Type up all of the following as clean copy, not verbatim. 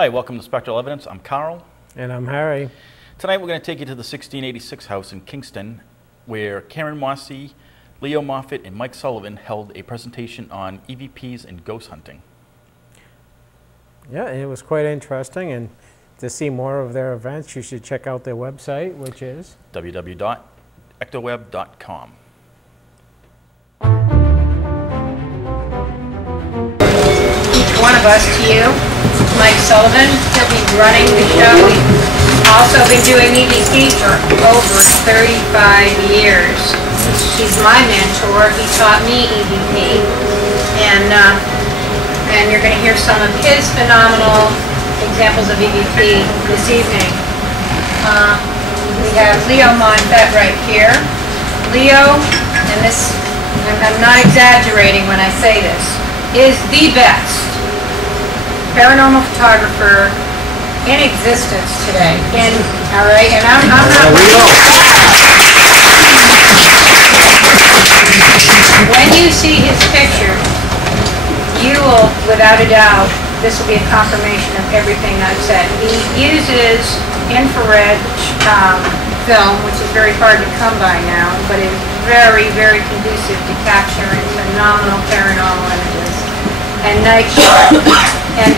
Hi, welcome to Spectral Evidence. I'm Carl. And I'm Harry. Tonight we're going to take you to the 1686 house in Kingston, where Karen Mossey, Leo Moffat, and Mike Sullivan held a presentation on EVPs and ghost hunting. Yeah, it was quite interesting, and to see more of their events, you should check out their website, which is www.ectoweb.com. Each one of us to you. Mike Sullivan, he'll be running the show. We've also been doing EVP for over 35 years. He's my mentor. He taught me EVP. And you're going to hear some of his phenomenal examples of EVP this evening. We have Leo Moffat right here. Leo, and this, I'm not exaggerating when I say this, is the best paranormal photographer in existence today. All right, and I'm not. When you see his picture, you will, without a doubt, this will be a confirmation of everything I've said. He uses infrared film, which is very hard to come by now, but is very, very conducive to capturing phenomenal paranormal images and night shot. And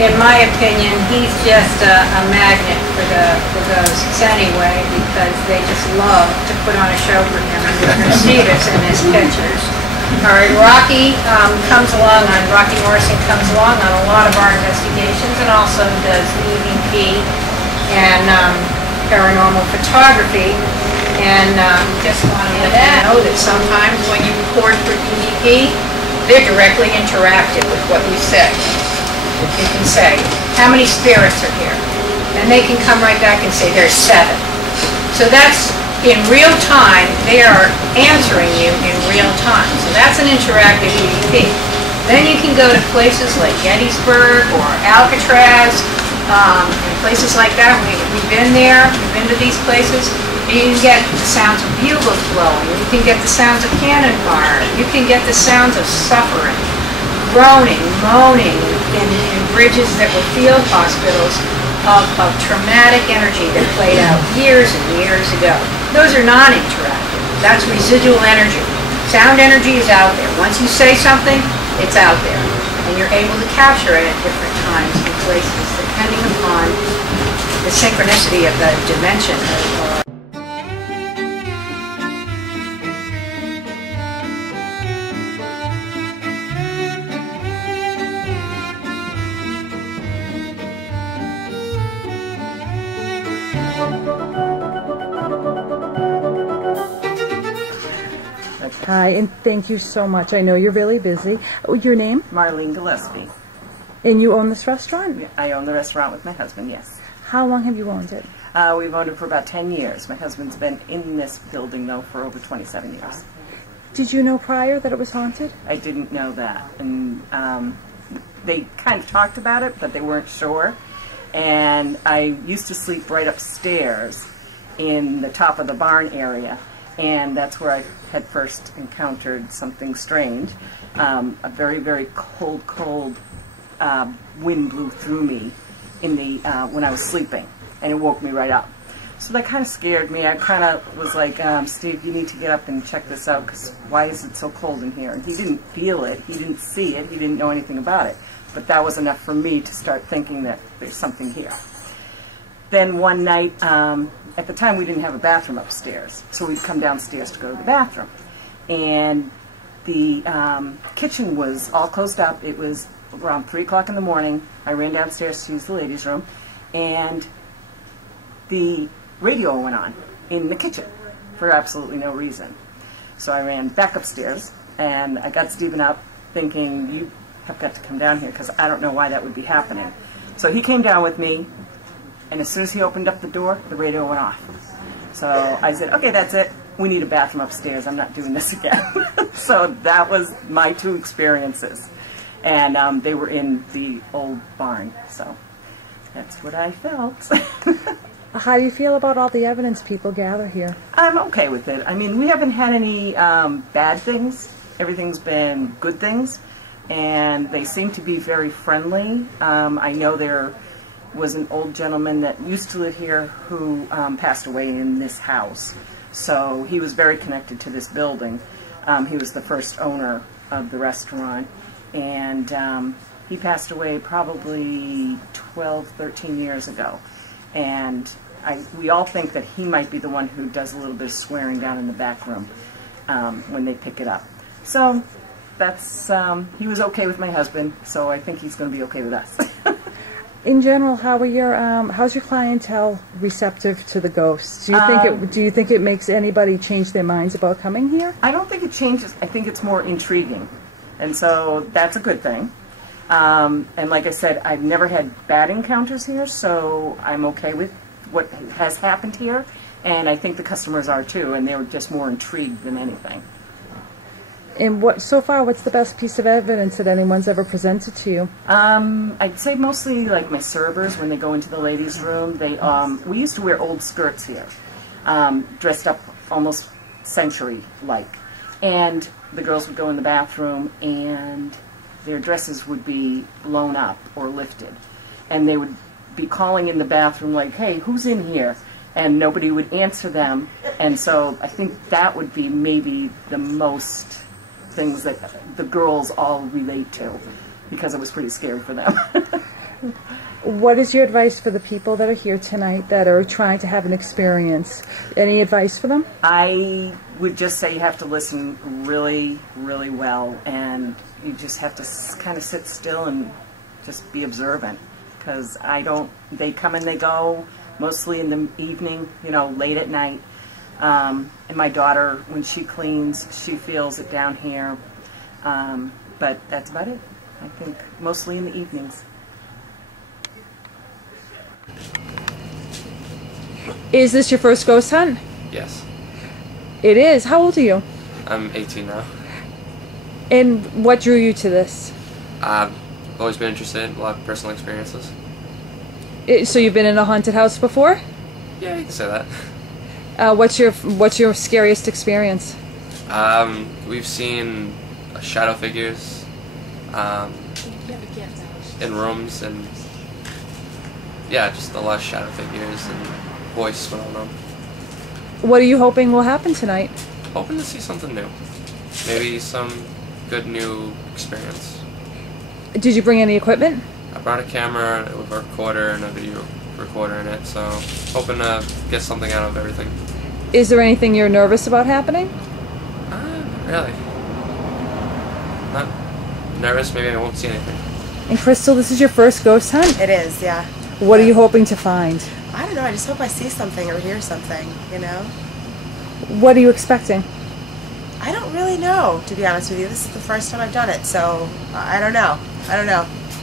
in my opinion, he's just a magnet for the ghosts anyway, because they just love to put on a show for him. And you're going to see this in his pictures. All right, Rocky Morrison comes along on a lot of our investigations and also does EVP and paranormal photography. And just wanted to know that sometimes when you record for EVP, they're directly interactive with what you say. You can say, how many spirits are here? And they can come right back and say, there's 7. So that's in real time, they are answering you in real time. So that's an interactive EVP. Then you can go to places like Gettysburg or Alcatraz, and places like that. We've been there, we've been to these places. You can get the sounds of bugles blowing. You can get the sounds of cannon fire. You can get the sounds of suffering, groaning, moaning in bridges that were field hospitals of traumatic energy that played out years and years ago. Those are non-interactive. That's residual energy. Sound energy is out there. Once you say something, it's out there. And you're able to capture it at different times and places depending upon the synchronicity of the dimension. Hi, and thank you so much. I know you're really busy. Your name? Marlene Gillespie. And you own this restaurant? I own the restaurant with my husband, yes. How long have you owned it? We've owned it for about 10 years. My husband's been in this building, though, for over 27 years. Did you know prior that it was haunted? I didn't know that. And they kind of talked about it, but they weren't sure. And I used to sleep right upstairs in the top of the barn area. And that's where I had first encountered something strange. A very, very cold wind blew through me in the when I was sleeping, and it woke me right up. So that kind of scared me. I kind of was like, Steve, you need to get up and check this out, because why is it so cold in here? And he didn't feel it, he didn't see it, he didn't know anything about it. But that was enough for me to start thinking that there's something here. Then one night, at the time we didn't have a bathroom upstairs, so we'd come downstairs to go to the bathroom. And the kitchen was all closed up. It was around 3 o'clock in the morning. I ran downstairs to use the ladies' room, and the radio went on in the kitchen for absolutely no reason. So I ran back upstairs, and I got Stephen up thinking, you have got to come down here, because I don't know why that would be happening. So he came down with me, and as soon as he opened up the door, the radio went off. So I said, okay, that's it. We need a bathroom upstairs. I'm not doing this again. So that was my 2 experiences. And they were in the old barn. So that's what I felt. How do you feel about all the evidence people gather here? I'm okay with it. I mean, we haven't had any bad things. Everything's been good things. and they seem to be very friendly. I know there was an old gentleman that used to live here who passed away in this house, so he was very connected to this building. He was the first owner of the restaurant, and he passed away probably 12, 13 years ago. And we all think that he might be the one who does a little bit of swearing down in the back room when they pick it up. So that's, he was okay with my husband, so I think he's going to be okay with us. In general, how's your clientele receptive to the ghosts? Do you think it makes anybody change their minds about coming here? I don't think it changes. I think it's more intriguing, and so that's a good thing. And like I said, I've never had bad encounters here, so I'm okay with what has happened here, and I think the customers are too, and they're just more intrigued than anything. And so far, what's the best piece of evidence that anyone's ever presented to you? I'd say mostly like my servers when they go into the ladies' room. We used to wear old skirts here, dressed up almost century-like, and the girls would go in the bathroom and their dresses would be blown up or lifted, and they would be calling in the bathroom like, "Hey, who's in here?" And nobody would answer them, and so I think that would be maybe the most things that the girls all relate to, because it was pretty scary for them. What is your advice for the people that are here tonight that are trying to have an experience? Any advice for them? I would just say you have to listen really, really well, and you just have to kind of sit still and just be observant, because they come and they go, mostly in the evening, you know, late at night. And my daughter, when she cleans, she feels it down here. But that's about it. I think mostly in the evenings. Is this your first ghost hunt? Yes. It is. How old are you? I'm 18 now. And what drew you to this? I've always been interested in a lot of personal experiences. So you've been in a haunted house before? Yeah, you can say that. What's your scariest experience? We've seen shadow figures in rooms, and yeah, just a lot of shadow figures and voice went on them. What are you hoping will happen tonight? Hoping to see something new. Maybe some good new experience. Did you bring any equipment? I brought a camera with a recorder and a video recorder in it, so hoping to get something out of everything. Is there anything you're nervous about happening? Not really. Not nervous, maybe I won't see anything. And Crystal, this is your first ghost hunt? It is, yeah. What are you hoping to find? I don't know, I just hope I see something or hear something, you know? What are you expecting? I don't really know, to be honest with you. This is the first time I've done it, so I don't know.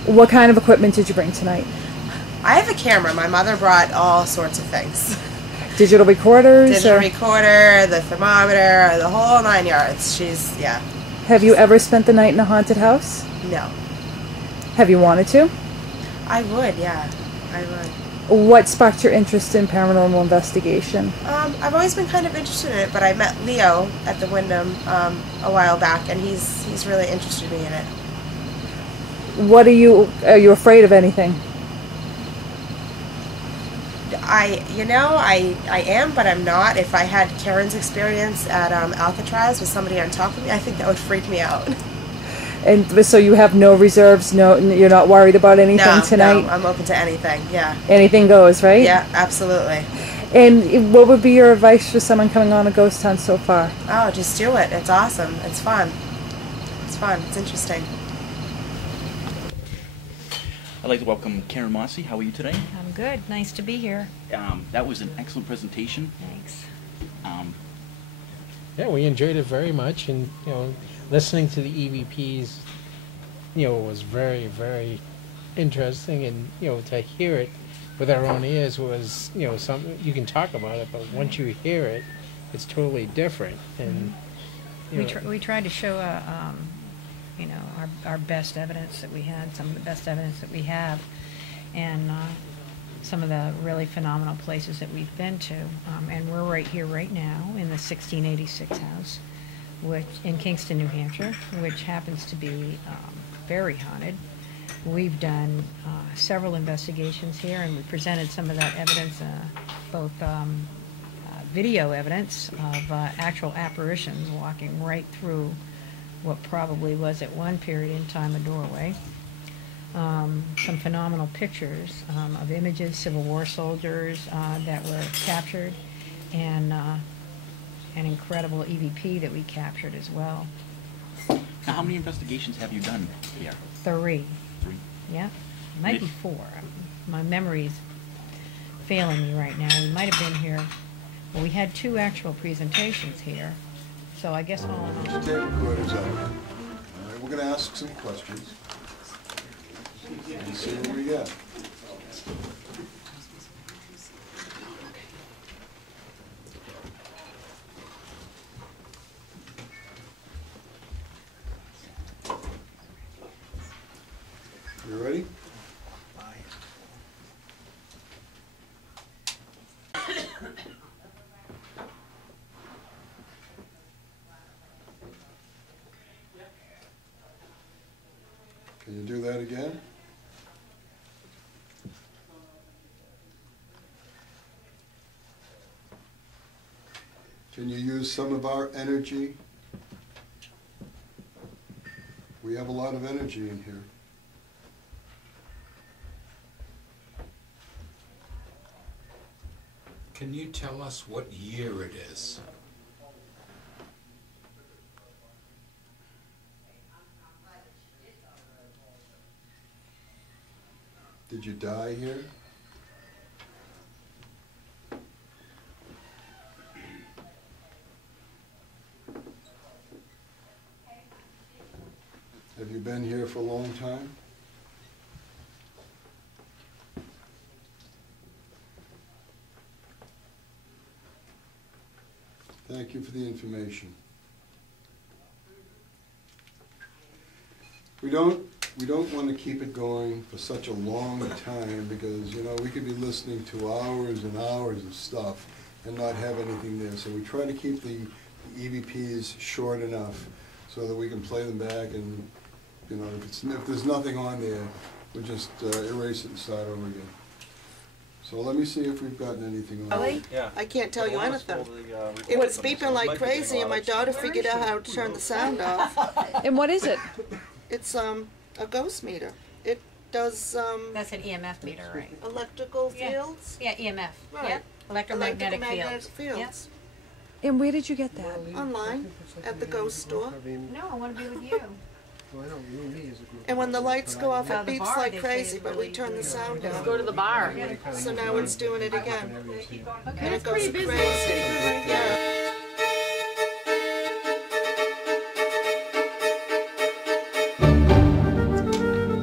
What kind of equipment did you bring tonight? I have a camera. My mother brought all sorts of things. Digital recorders? Digital recorder, the thermometer, the whole 9 yards. Yeah. Have you ever spent the night in a haunted house? No. Have you wanted to? I would, yeah. I would. What sparked your interest in paranormal investigation? I've always been kind of interested in it, but I met Leo at the Wyndham a while back, and he's really interested me in it. Are you afraid of anything? I am, but I'm not. If I had Karen's experience at Alcatraz with somebody on top of me, I think that would freak me out. And so you have no reserves, you're not worried about anything tonight? No, I'm open to anything, yeah. Anything goes, right? Yeah, absolutely. And what would be your advice for someone coming on a ghost hunt so far? Oh, just do it. It's awesome. It's fun. It's fun. It's interesting. I'd like to welcome Karen Mossey. How are you today? I'm good. Nice to be here. That was an excellent presentation. Thanks. Yeah, we enjoyed it very much, and listening to the EVPs, was very, very interesting, and to hear it with our own ears was, something you can talk about it, but once you hear it, it's totally different. And we tried to show our best evidence that we had, some of the best evidence that we have, and some of the really phenomenal places that we've been to. And we're right here right now in the 1686 house, which in Kingston, New Hampshire, which happens to be very haunted. We've done several investigations here, and we presented some of that evidence, both video evidence of actual apparitions walking right through what probably was at one period in time a doorway. Some phenomenal pictures of images, Civil War soldiers that were captured, and an incredible EVP that we captured as well. Now, how many investigations have you done here? 3. 3. Yeah, might be 4. My memory's failing me right now. We might have been here. Well, we had 2 actual presentations here, so I guess all in all. Tape recorders out. All right, we're going to ask some questions and see what we get. You ready? Can you do that again? Can you use some of our energy? We have a lot of energy in here. Can you tell us what year it is? Did you die here? Have you been here for a long time? Thank you for the information. We don't want to keep it going for such a long time because, you know, we could be listening to hours and hours of stuff and not have anything there. So we try to keep the EVPs short enough so that we can play them back, and, you know, if there's nothing on there, we just erase it and start over again. So let me see if we've gotten anything on. Really? Yeah. I can't tell you anything. It was beeping like crazy, and my daughter figured out how to turn the sound off. And what is it? It's a ghost meter. It does That's an EMF meter, right? electrical fields. Yeah, EMF. Right. Yep. Electromagnetic fields. fields. And where did you get that? Online at the ghost store. No, I want to be with you. And when the lights go off, Oh, it the beeps bar, like they say, crazy, is but we really turn the sound down. Go to the bar. So now it's doing it again. Okay, And it that's goes pretty busy. crazy. Yeah.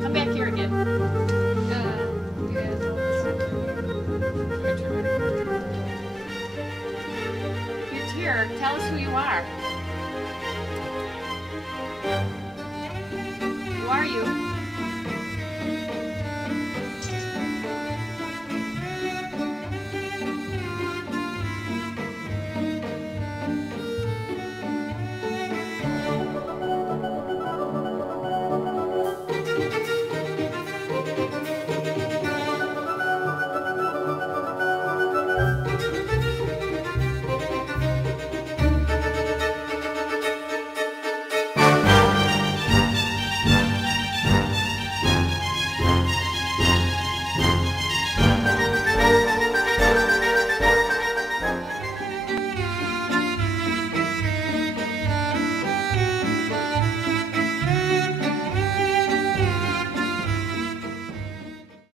Come back here again. You're here. Tell us who you are. Who are you?